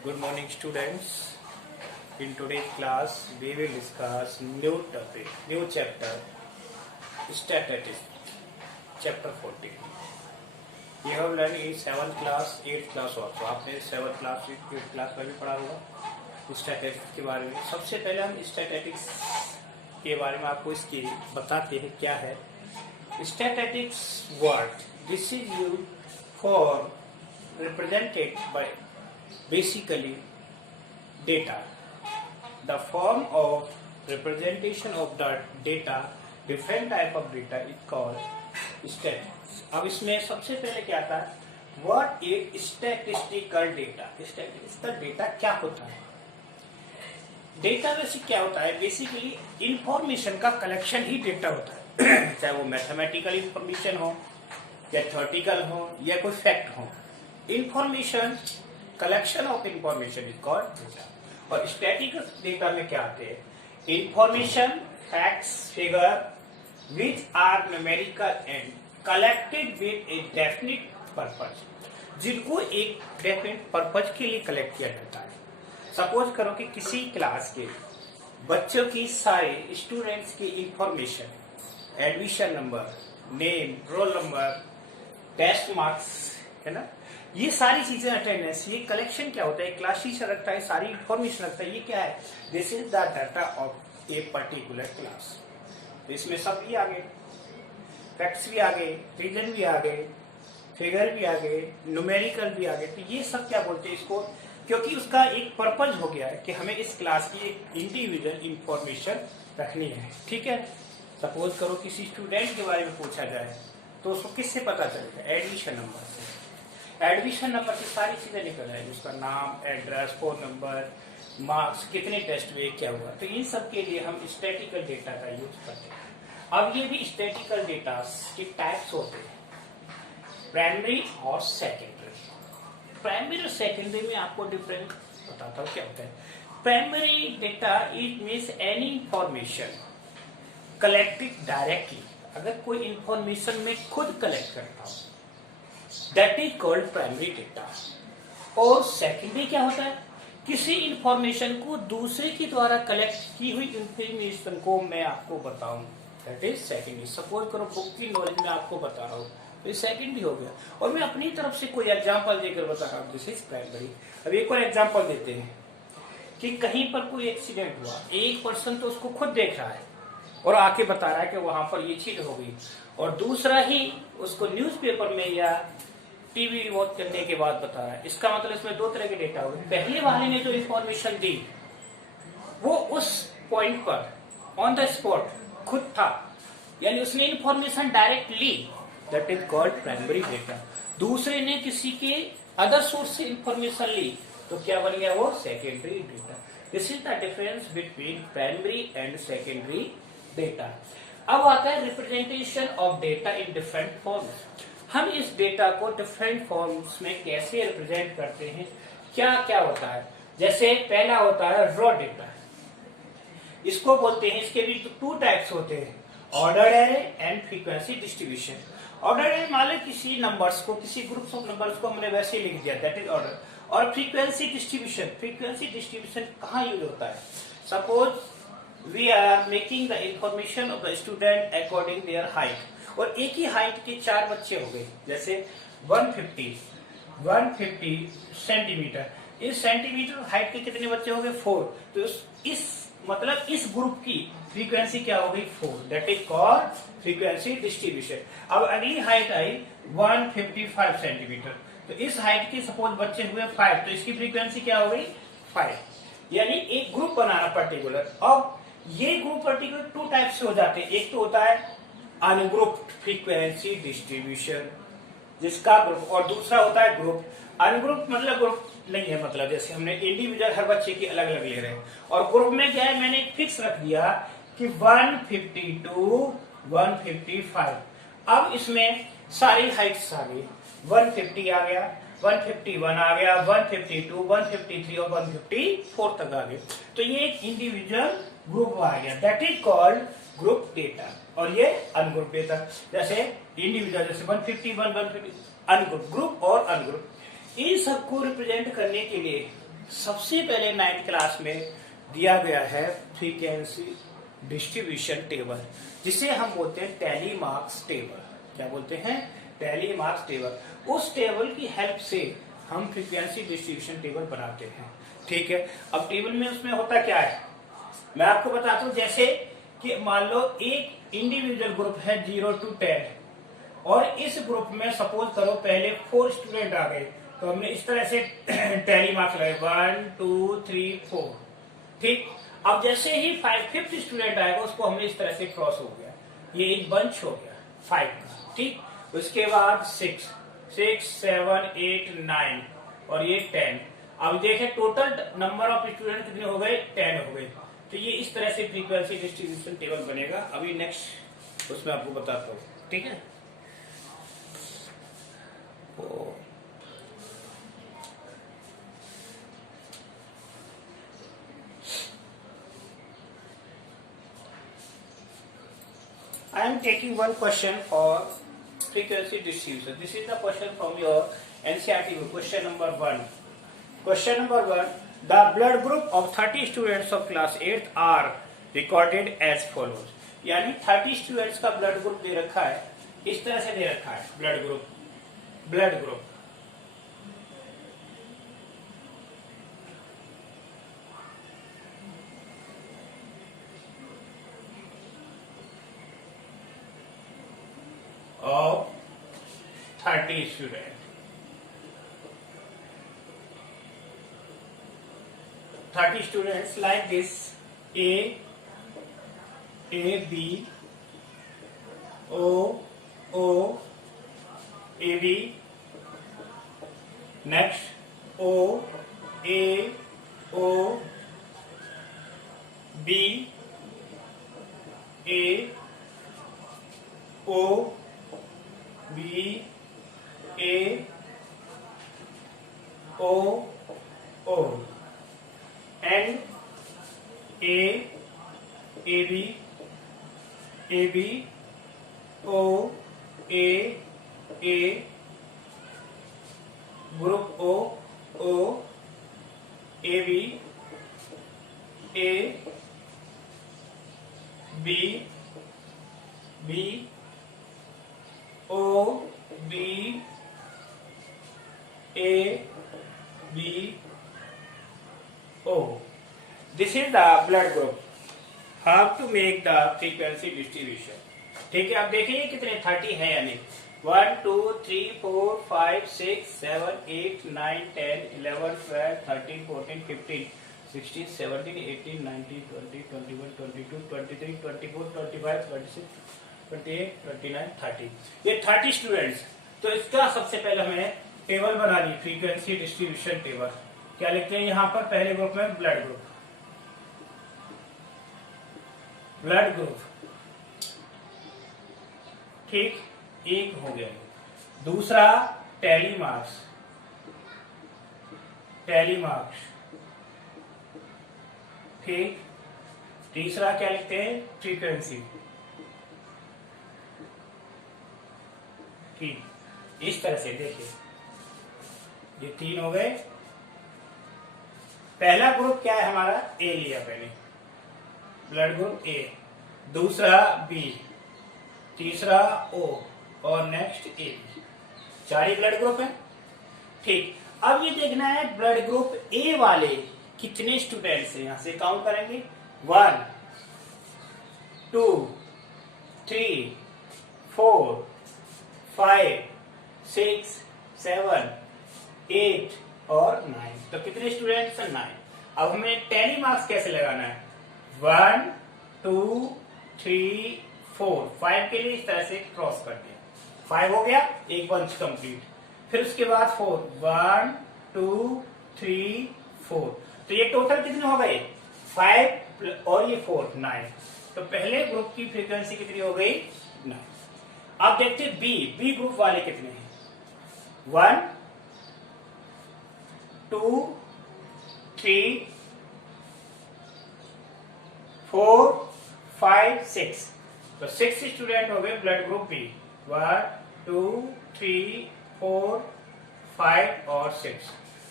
Good morning, students. In today's class, we will discuss new topic, new chapter, statistics, chapter 14. We have learned in 7th class, 8th class also. आपने 7th class, 8th class में भी पढ़ा होगा statistics के बारे में. सबसे पहले हम स्टैटिस्टिक्स के बारे में आपको इसकी बताते हैं क्या है. Statistics word. This is used for represented by basically data. The form of representation of the data, different type of data is called statistics. अब इसमें सबसे पहले क्या आता है, what is statistical data? Statistical data क्या होता है? डेटा बेसिक क्या होता है? बेसिकली इंफॉर्मेशन का कलेक्शन ही डेटा होता है. चाहे वो मैथमेटिकल इंफॉर्मेशन हो या थ्योरेटिकल हो या कोई फैक्ट हो. Information collection of information is called data. और स्टैटिस्टिकल डेटा में क्या आते हैं? Information, facts, figure which are numerical and collected with A definite purpose, जिनको एक डेफिनिट पर्पज के लिए कलेक्ट किया जाता है. सपोज करो कि किसी क्लास के बच्चों की सारे स्टूडेंट्स की information, admission number, name, roll number, test marks, है ना, ये सारी चीजें, अटेंडेंस, ये कलेक्शन क्या होता है? क्लास टीचर रखता है, सारी इंफॉर्मेशन रखता है. ये क्या है? This is the data of a particular class. तो इसमें सब भी आ गए, फैक्ट्स भी आ गए, रीजन भी आ गए, फिगर भी आ गए, न्यूमेरिकल भी आ गए. तो ये सब क्या बोलते हैं इसको? क्योंकि उसका एक पर्पज हो गया है कि हमें इस क्लास की एक इंडिविजुअल इंफॉर्मेशन रखनी है. ठीक है. सपोज करो किसी स्टूडेंट के बारे में पूछा जाए तो उसको किससे पता चलेगा? एडमिशन नंबर से. एडमिशन नंबर से सारी चीजें निकल जाएगी, उसका नाम, एड्रेस, फोन नंबर, मार्क्स, कितने टेस्ट हुए, क्या हुआ. तो इन सब के लिए हम स्टैटिस्टिकल डेटा का यूज करते हैं. अब ये भी स्टैटिस्टिकल डेटा के टाइप्स होते हैं, प्राइमरी और सेकेंडरी. प्राइमरी और सेकेंडरी में आपको डिफरेंस बताता हूँ क्या होता है. Primary data it means any information collected directly. अगर कोई इंफॉर्मेशन में खुद कलेक्ट करता हूं, that is called primary data. और सेकेंडरी क्या होता है? किसी इंफॉर्मेशन को दूसरे के द्वारा कलेक्ट की हुई इंफॉर्मेशन को मैं आपको बताऊं, दैट इज सेकेंडरी. सपोज करो बुक की नॉलेज में आपको बता रहा हूं, तो ये सेकेंडरी हो गया. और मैं अपनी तरफ से कोई एग्जांपल देकर बता रहा हूं, दिस इज प्राइमरी. अब एक और एग्जांपल देते हैं कि कहीं पर कोई एक्सीडेंट हुआ, एक पर्सन तो उसको खुद देख रहा है और आके बता रहा है कि वहां पर ये चीज हो गई, और दूसरा ही उसको न्यूज़पेपर में या टीवी वॉच करने के बाद बता रहा है. इसका मतलब इसमें दो तरह के डेटा हो गए. पहले वाले ने जो इंफॉर्मेशन दी वो उस पॉइंट पर ऑन द स्पॉट खुद था, यानी उसने information direct Lee, that is called primary data. दूसरे ने किसी के अदर सोर्स से इंफॉर्मेशन ली, तो क्या बन गया? वो secondary data. This is the difference between primary and secondary data. अब आता है representation of data in different forms. हम इस डेटा को डिफरेंट फॉर्म्स में कैसे रिप्रेजेंट करते हैं, क्या क्या होता है. जैसे पहला होता है रॉ डेटा. इसको बोलते हैं, इसके भी टू टाइप्स होते हैं, ordered array and frequency distribution. Ordered array मान लो किसी नंबर्स को, किसी ग्रुप्स ऑफ नंबर्स को हमने वैसे ही लिख दिया, दैट इज ऑर्डर. और फ्रीक्वेंसी डिस्ट्रीब्यूशन, फ्रीक्वेंसी डिस्ट्रीब्यूशन कहाँ यूज होता है? Suppose we are making the information of the student according their height. और एक ही हाइट के चार बच्चे हो गए, जैसे 150 सेंटीमीटर. इस सेंटीमीटर हाइट के कितने बच्चे हो गए? 4. तो इस मतलब इस ग्रुप की फ्रीक्वेंसी क्या हो गई? 4. That is called frequency distribution. अब अगली हाइट आई 155 सेंटीमीटर. तो इस हाइट के सपोज बच्चे हुए 5, तो इसकी फ्रीक्वेंसी क्या हो गई? 5. यानी एक ग्रुप बनाना पर्टिकुलर. अब ये ग्रुप पर्टिकुलर टू टाइप से हो जाते हैं. एक तो होता है अनग्रुप्ड फ्रीक्वेंसी डिस्ट्रीब्यूशन, जिसका ग्रुप, और दूसरा होता है ग्रुप. अनग्रुप मतलब ग्रुप नहीं है, मतलब जैसे हमने इंडिविजुअल हर बच्चे की अलग अलग ले रहे हैं, और ग्रुप में क्या है, मैंने एक फिक्स रख दिया कि 150 to 155. अब इसमें सारी हाइट्स आ गई, 150 आ गया, 151 आ गया, 152, 153 और 154 तक आ गए. तो ये एक इंडिविजुअल ग्रुप आ गया, that is called group data. और ये अनग्रुप डेटा, जैसे इंडिविजुअल, जैसे 151, 150 अनग्रुप, ग्रुप और अनग्रुप. इन सबको रिप्रेजेंट करने के लिए सबसे पहले 9th क्लास में दिया गया है फ्रीक्वेंसी डिस्ट्रीब्यूशन टेबल, जिसे हम बोलते हैं टैली मार्क्स टेबल। क्या बोलते हैं? Tally marks table. उस टेबल की हेल्प से हम फ्रीक्वेंसी डिस्ट्रीब्यूशन टेबल बनाते हैं। ठीक है, अब टेबल में उसमें होता क्या है मैं आपको बताता हूं। जैसे कि मान लो एक इंडिविजुअल ग्रुप है 0 to 10 और इस ग्रुप में सपोज करो पहले 4 स्टूडेंट आ गए, तो हमने इस तरह से टैली मार्क्स लगाए 1 2 3 4। ठीक, अब जैसे ही 5th स्टूडेंट आएगा उसको हमने इस तरह से क्रॉस हो गया, ये एक बंच हो गया 5 का। ठीक, उसके बाद 6 7 8 9 और ये 10। अब देखें टोटल नंबर ऑफ स्टूडेंट कितने हो गए? 10 हो गए। तो ये इस तरह से फ्रीक्वेंसी डिस्ट्रीब्यूशन टेबल बनेगा। अभी नेक्स्ट उसमें आपको बताता हूँ। ठीक है, I am taking one question for frequency distribution. This is the question from your NCERT book. Question number 1. Question number 1. The blood group of 30 students of class 8th are recorded as follows. यानी 30 students का blood group दे रखा है, इस तरह से दे रखा है blood group of 30 students. 30 students like this: A, B, O, A, B. Next, O, A, B, A, O, B, A, O, and A, B, O, A, group O, A, B, O, B, A, B, O. This is the blood group. How to make the frequency distribution? ठीक है, अब देखिए कितने 30 है यानी 1 2 3 4 5 6 7 8 9 10 11 12 13 14 15 16 17 18 19 20 21 22 23 24 25 26 28 29 30। ये 30 students. तो इसका सबसे पहले हमें टेबल बना ली, फ्रीक्वेंसी डिस्ट्रीब्यूशन टेबल। क्या लिखते हैं यहाँ पर? पहले ग्रुप में ब्लड ग्रुप, ठीक, एक हो गया। दूसरा टैली मार्क्स, ठीक। तीसरा क्या लिखते हैं? फ्रीक्वेंसी, ठीक। इस तरह से देखिए ये 3 हो गए। पहला ग्रुप क्या है हमारा? ए लिया पहले, ब्लड ग्रुप ए। दूसरा बी, तीसरा ओ और नेक्स्ट ए। 4 ही ब्लड ग्रुप है, ठीक। अब ये देखना है ब्लड ग्रुप ए वाले कितने स्टूडेंट्स हैं। यहां से काउंट करेंगे 1 2 3 4 5 6 7 8 और 9। तो कितने स्टूडेंट्स हैं? 9। अब हमें टैली मार्क्स कैसे लगाना है? 1 2 3 4, 5 के लिए इस तरह से क्रॉस कर दिया, 5 हो गया, एक बंच कंप्लीट। फिर उसके बाद 4 1 2 3 4। तो ये टोटल कितने हो गए? 5 और ये 4 9। तो पहले ग्रुप की फ्रीक्वेंसी कितनी हो गई? 9। अब देखते हैं बी ग्रुप वाले कितने हैं। 1 2 3 4 5 6। तो 6 स्टूडेंट हो गए ब्लड ग्रुप बी। 1 2 3 4 5 और 6।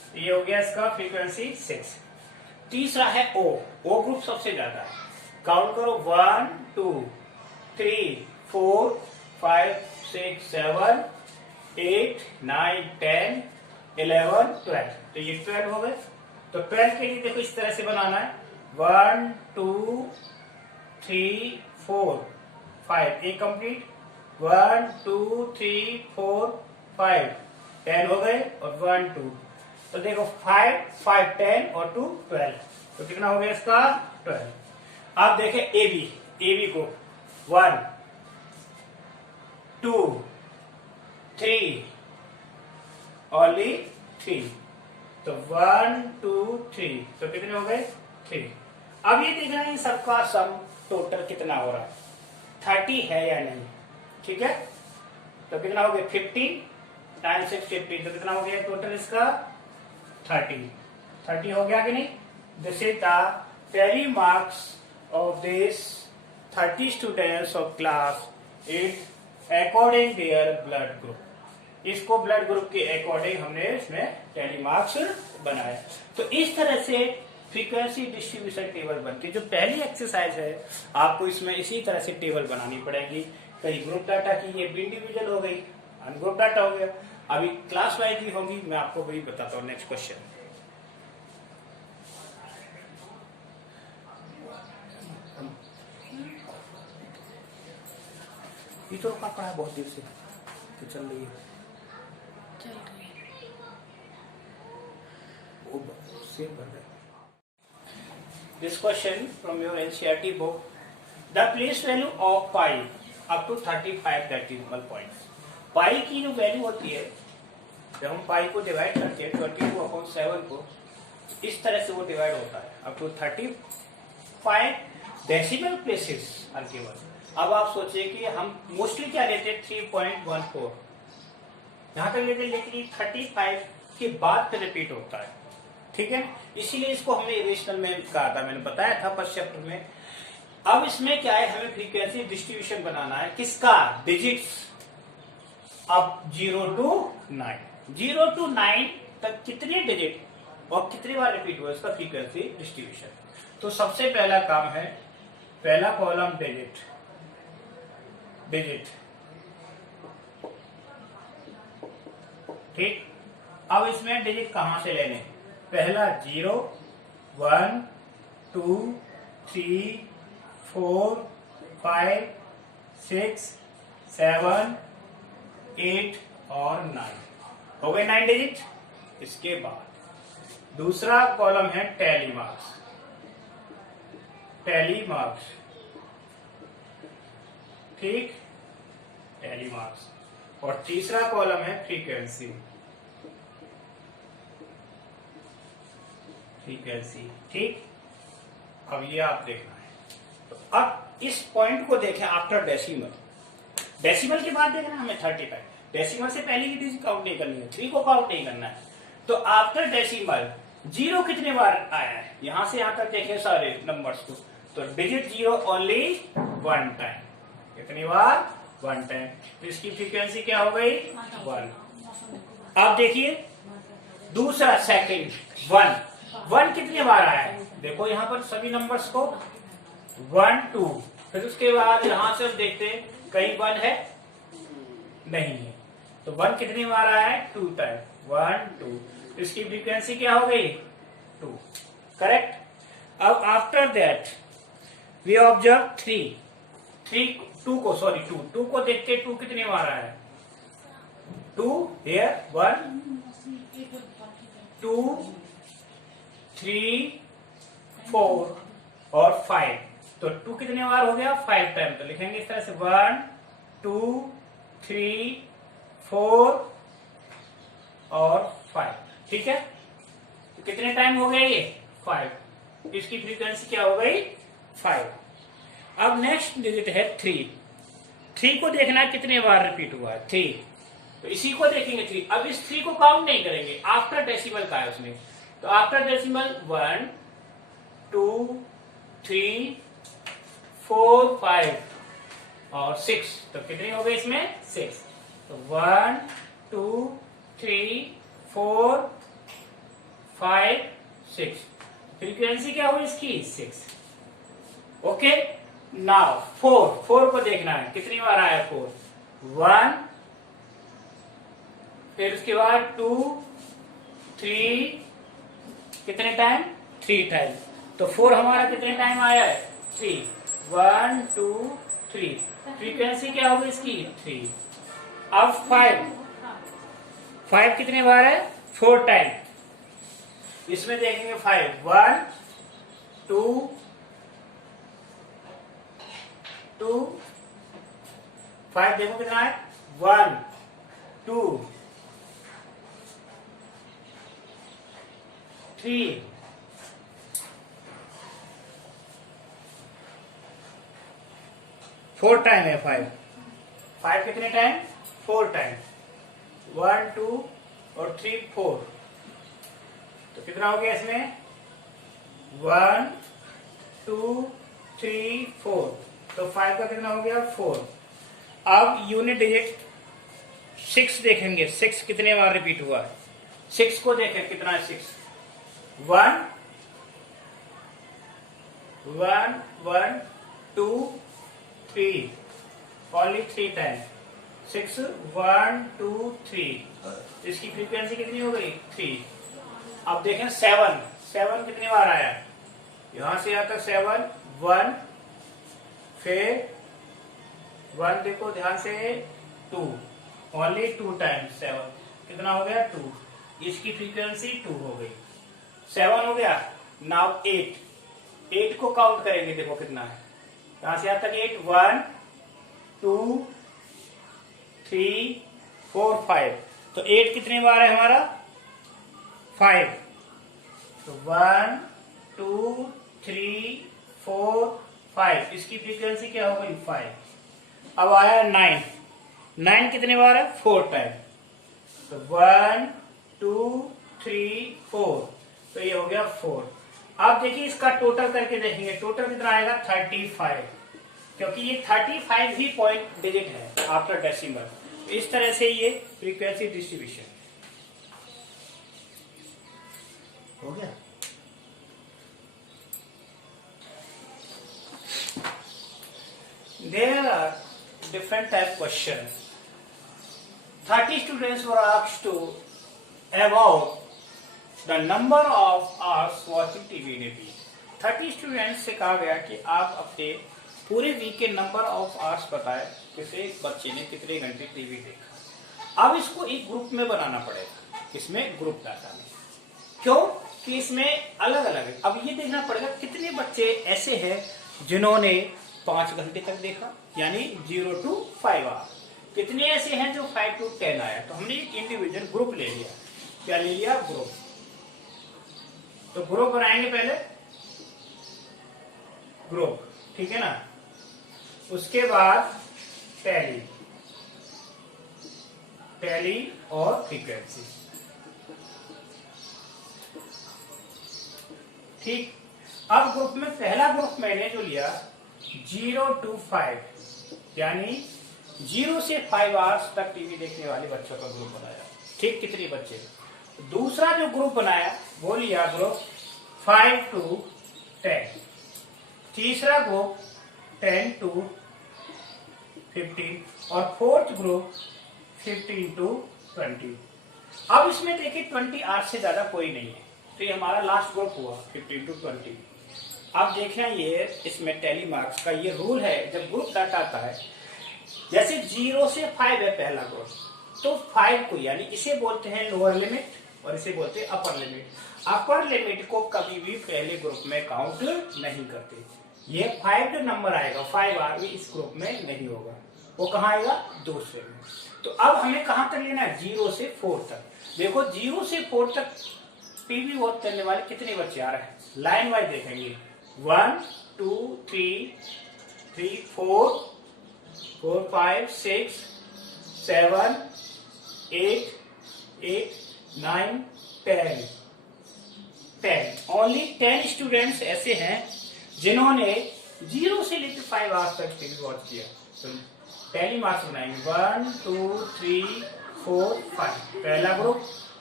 ये हो गया इसका फ्रीक्वेंसी 6। तीसरा है ओ ग्रुप सबसे ज्यादा है। काउंट करो 1 2 3 4 5 6 7 8 9 10 11 12। तो ये 12 हो गए। तो 12 के लिए देखो इस तरह से बनाना है 1 2 3 4 5 एक कंप्लीट 1 2 3 4 5 10 हो गए और 1 2। तो देखो 5 5 10 और 2 12। तो कितना हो गया इसका 12। अब देखें ए बी को 1 2 3 ओनली 3। तो 1 2 3 तो कितने हो गए 3। अब ये देखना है सबका सम टोटल कितना हो रहा है 30 है या नहीं। ठीक है तो कितना हो गया 50 टाइम्स 6 50। तो कितना हो गया टोटल इसका 30 हो गया कि नहीं। This is the tally marks of this 30 students of class 8 according their blood group। इसको ब्लड ग्रुप के अकॉर्डिंग हमने इसमें टैली मार्क्स बनाया। तो इस तरह से फ्रीक्वेंसी डिस्ट्रीब्यूशन टेबल बनती है। जो पहली एक्सरसाइज है आपको इसमें इसी तरह से टेबल बनानी पड़ेगी। कहीं ग्रुप डाटा की ये इंडिविजुअल हो गई, अनग्रुप डाटा हो गया। अभी क्लास वाइज भी होंगी, मैं आपको वही बताता हूँ। नेक्स्ट क्वेश्चन ये तो रुका पड़ा है बहुत देर से तो चल रही है This question from your NCERT book, the place value of pi up to 35 decimal points। पाई की जो वैल्यू होती है जब हम पाई को डिवाइड करते हैं 22/7 को इस तरह से वो डिवाइड होता है up to 35 decimal places are given. अब आप सोचिए कि हम मोस्टली क्या लेते हैं 3.14 यहां तक लेते हैं, लेकिन 35 के बाद फिर रिपीट होता है। ठीक है इसीलिए इसको हमने इरेशनल में कहा था, मैंने बताया था फर्स्ट चैप्टर में। अब इसमें क्या है हमें फ्रीक्वेंसी डिस्ट्रीब्यूशन बनाना है किसका डिजिट्स अब 0 to 9 तक कितने डिजिट और कितनी बार रिपीट हुआ इसका फ्रीक्वेंसी डिस्ट्रीब्यूशन। तो सबसे पहला काम है पहला कॉलम डिजिट ठीक। अब इसमें डिजिट कहां से लेने पहला 0 1 2 3 4 5 6 7 8 और 9 हो गए 9 डिजिट। इसके बाद दूसरा कॉलम है टैली मार्क्स ठीक टैली मार्क्स। और तीसरा कॉलम है फ्रीक्वेंसी ठीक। अब ये आप देखना है। तो अब इस पॉइंट को देखें आफ्टर डेसिमल के बाद देखना हमें 35। डेसिमल से पहले की डिजिट काउंट नहीं करनी है, 3 को काउंट नहीं करना है। तो आफ्टर डेसिमल 0 कितने बार आया है यहां से यहां तक देखें सारे नंबर्स को। तो डिजिट 0 ओनली 1 टाइम। कितनी बार 1 टाइम। तो इसकी फ्रीक्वेंसी क्या हो गई 1। अब देखिए दूसरा सेकंड 1 कितनी बार आया है देखो यहां पर सभी नंबर्स को 1 2। फिर उसके बाद यहां से देखते हैं कहीं 1 है नहीं है। तो 1 कितनी बार आया है 2 टाइम 1 2। इसकी फ्रीक्वेंसी क्या हो गई 2 करेक्ट। अब आफ्टर दैट वी ऑब्जर्व 2 को देख के 2 कितनी बार आया है 2 हियर 1 2 3 4 और 5। तो 2 कितने बार हो गया 5 टाइम। तो लिखेंगे इस तरह से 1 2 3 4 और 5 ठीक है। तो कितने टाइम हो गए ये 5। इसकी फ्रीक्वेंसी क्या हो गई 5। अब नेक्स्ट डिजिट है 3 को देखना है कितने बार रिपीट हुआ है 3। तो इसी को देखेंगे 3। अब इस 3 को काउंट नहीं करेंगे आफ्टर डेसिमल का है उसमें। तो आफ्टर डेसिमल 1 2 3 4 5 और 6। तो कितनी हो गई इसमें 6। तो 1 2 3 4 5 6। फ्रीक्वेंसी क्या हुई इसकी 6। ओके, नाउ 4 को देखना है कितनी बार आया 4। 1, फिर उसके बाद 2 3, कितने टाइम 3 टाइम। तो 4 हमारा कितने टाइम आया है 3। 1 2 3, फ्रीक्वेंसी क्या होगी इसकी 3। अब 5 कितने बार है 4 टाइम। इसमें देखेंगे 5 1 2 2 5 देखो कितना है 1 2 3 4 टाइम है 5 कितने टाइम 4 टाइम। 1 2 और 3 4, तो कितना हो गया इसमें 1 2 3 4, तो 5 का कितना हो गया 4। अब यूनिट डिजिट 6 देखेंगे, 6 कितने बार रिपीट हुआ है। 6 को देखें कितना है 6। 1 1 1 2 3, ओनली 3 टाइम। 6 1 2 3, इसकी फ्रीक्वेंसी कितनी हो गई 3। अब देखें 7 कितनी बार आया, यहां से यहां तक 7 1, फिर 1 देखो ध्यान से 2, ओनली 2 टाइम 7, कितना हो गया 2, इसकी फ्रीक्वेंसी 2 हो गई। 7 हो गया। नाउ 8 को काउंट करेंगे, देखो कितना है, यहां से यहां तक 8 1 2 3 4 5, तो 8 कितने बार है हमारा 5, तो 1 2 3 4 5, इसकी फ्रीक्वेंसी क्या हो गई 5। अब आया 9 कितने बार है 4 टाइम, तो 1 2 3 4, तो ये हो गया 4। अब देखिए इसका टोटल करके देखेंगे, टोटल कितना आएगा 35, क्योंकि ये 35 ही पॉइंट डिजिट है आफ्टर डेसिमल। इस तरह से ये फ्रीक्वेंसी डिस्ट्रीब्यूशन हो गया। There are different type question. 30 students were asked to about the number of hours watching TV in a week. 30 students से कहा गया कि आप अपने पूरे वीक के नंबर ऑफ आवर्स बताएं, किसी बच्चे ने कितने घंटे टीवी देखा। अब इसको एक ग्रुप में बनाना पड़ेगा, इसमें ग्रुप डाटा में, क्यों कि इसमें अलग अलग है। अब ये देखना पड़ेगा कितने बच्चे ऐसे हैं जिन्होंने 5 घंटे तक देखा, यानी 0 to 5 आवर, कितने ऐसे हैं जो 5 to 10 आया। तो हमने एक इंडिविजुअल ग्रुप ले लिया। क्या ले लिया ग्रुप, तो ग्रुप बनाएंगे पहले ग्रुप, ठीक है ना। उसके बाद टैली और फ्रीक्वेंसी, ठीक। अब ग्रुप में पहला ग्रुप मैंने जो लिया 0 to 5, यानी 0 से 5 आवर्स तक टीवी देखने वाले बच्चों का ग्रुप बनाया, ठीक। कितने बच्चे। दूसरा जो ग्रुप बनाया वो लिया ग्रुप 5 to 10। तीसरा ग्रुप 10 to 15 और फोर्थ ग्रुप 15 to 20। अब इसमें देखिए 20 आवर्स से ज्यादा कोई नहीं है, तो ये हमारा लास्ट ग्रुप हुआ 15 to 20। अब देखें ये इसमें टैली मार्क्स का ये रूल है, जब ग्रुप डाटा आता है, जैसे 0 से 5 है पहला ग्रुप, तो 5 को यानी इसे बोलते हैं लोअर लिमिट और इसे बोलते हैं अपर लिमिट। अपर लिमिट को कभी भी पहले ग्रुप में काउंट नहीं करते। ये 5 जो नंबर आएगा 5 आर इस ग्रुप में नहीं होगा, वो कहाँ आएगा दूसरे में। तो अब हमें कहाँ तक लेना है 0 से 4 तक। देखो 0 से 4 तक टीवी वॉच करने वाले कितने बच्चे आ रहे हैं, लाइन वाइज देखेंगे 1 2 3 4 5 6 7 8 9 10। ओनली 10 स्टूडेंट्स ऐसे हैं जिन्होंने 0 से लेकर 5 आवर्स तक टीवी वॉच किया। तो पहली मार्क्स बनाएंगे 1 2 3 4 5, पहला ग्रुप।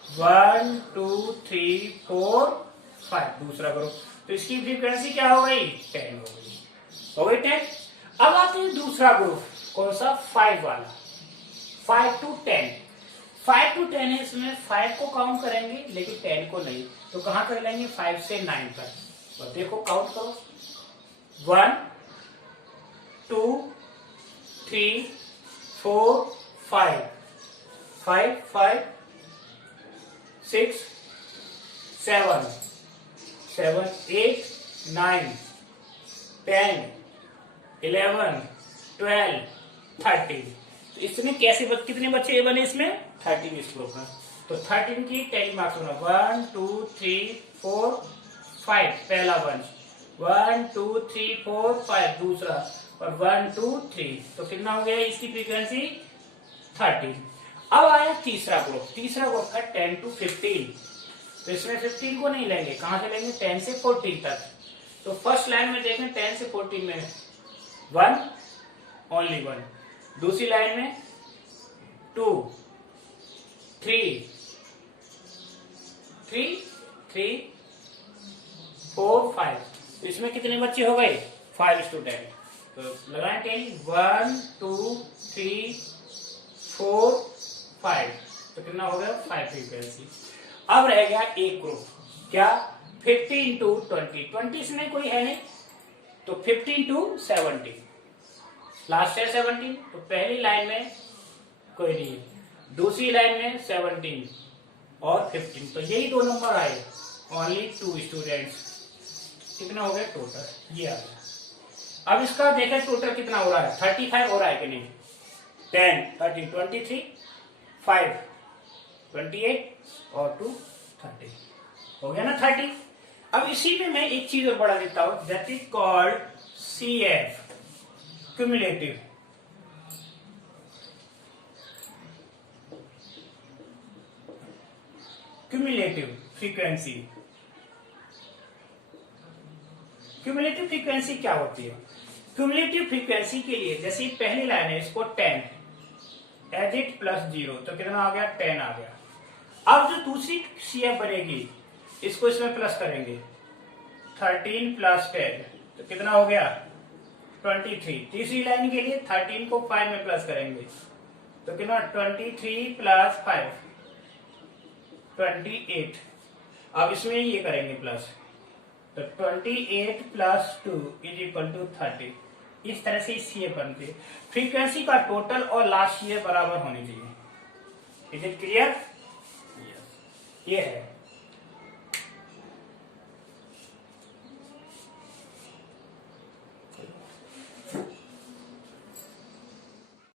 1 2 3 4 5 दूसरा ग्रुप। तो इसकी फ्रीक्वेंसी क्या हो गई? 10 हो गई। हो गई 10। अब आते हैं दूसरा ग्रुप, कौन सा? 5 वाला, 5 to 10। 5 to 10 है, इसमें 5 को काउंट करेंगे लेकिन 10 को नहीं। तो कहां कर लेंगे? 5 से 9 तक। तो देखो काउंट करो, 1 2 3 4 5 5 5 6 7 7 8 9 10 11 12 13। तो इसमें कैसे कितने बच्चे बने? इसमें 13 इस ग्रुप में। तो 13 की 10 मार्क्स होना, 1 2 3 4 5 पहला बंच, 1 2 3 4 5 दूसरा, और 1 2 3। तो कितना हो गया इसकी फ्रीक्वेंसी? 13। अब आया तीसरा ग्रुप। तीसरा ग्रुप है 10 to 15। तो इसमें 15 को नहीं लेंगे, कहां से लेंगे? 10 से 14 तक। तो फर्स्ट लाइन में देखें 10 से 14 में 1 ओनली 1, दूसरी लाइन में 2 3 3 3 4 5। इसमें कितने बच्चे हो गए? 5 स्टूडेंट। तो लगाएं 10, 1 2 3 4 5। तो कितना हो गया? 5 फ्रीक्वेंसी। अब रह गया एक ग्रुप, क्या? 15 to 20। 20 इसमें कोई है नहीं, तो 15 to 17। लास्ट है 17। तो पहली लाइन में कोई नहीं है, दूसरी लाइन में 17 और 15। तो यही दो नंबर आए, ओनली 2 स्टूडेंट्स। कितना हो गया टोटल? ये आ गया। अब इसका देखें टोटल कितना हो रहा है? 35 हो रहा है कि नहीं? 10 13 23 5 28 और 2 30 हो गया ना 30। अब इसी में मैं एक चीज और बढ़ा देता हूं, that is called CF, cumulative. Cumulative frequency. Cumulative frequency क्या होती है? क्यूमुलेटिव फ्रीक्वेंसी के लिए जैसे पहली लाइन है, इसको 10 एडिट प्लस 0, तो कितना आ गया? 10 आ गया। अब जो दूसरी CF बनेगी, इसको इसमें प्लस करेंगे, 13 प्लस 10, तो कितना हो गया? 23। तीसरी लाइन के लिए 13 को 5 में प्लस करेंगे, तो कितना? 23 प्लस 5 28। अब इसमें ये करेंगे प्लस, तो 28 प्लस 2 इज इक्वल टू 30। इस तरह से CF बनती है। फ्रीक्वेंसी का टोटल और लास्ट CF बराबर होनी चाहिए। Is it clear? ये है।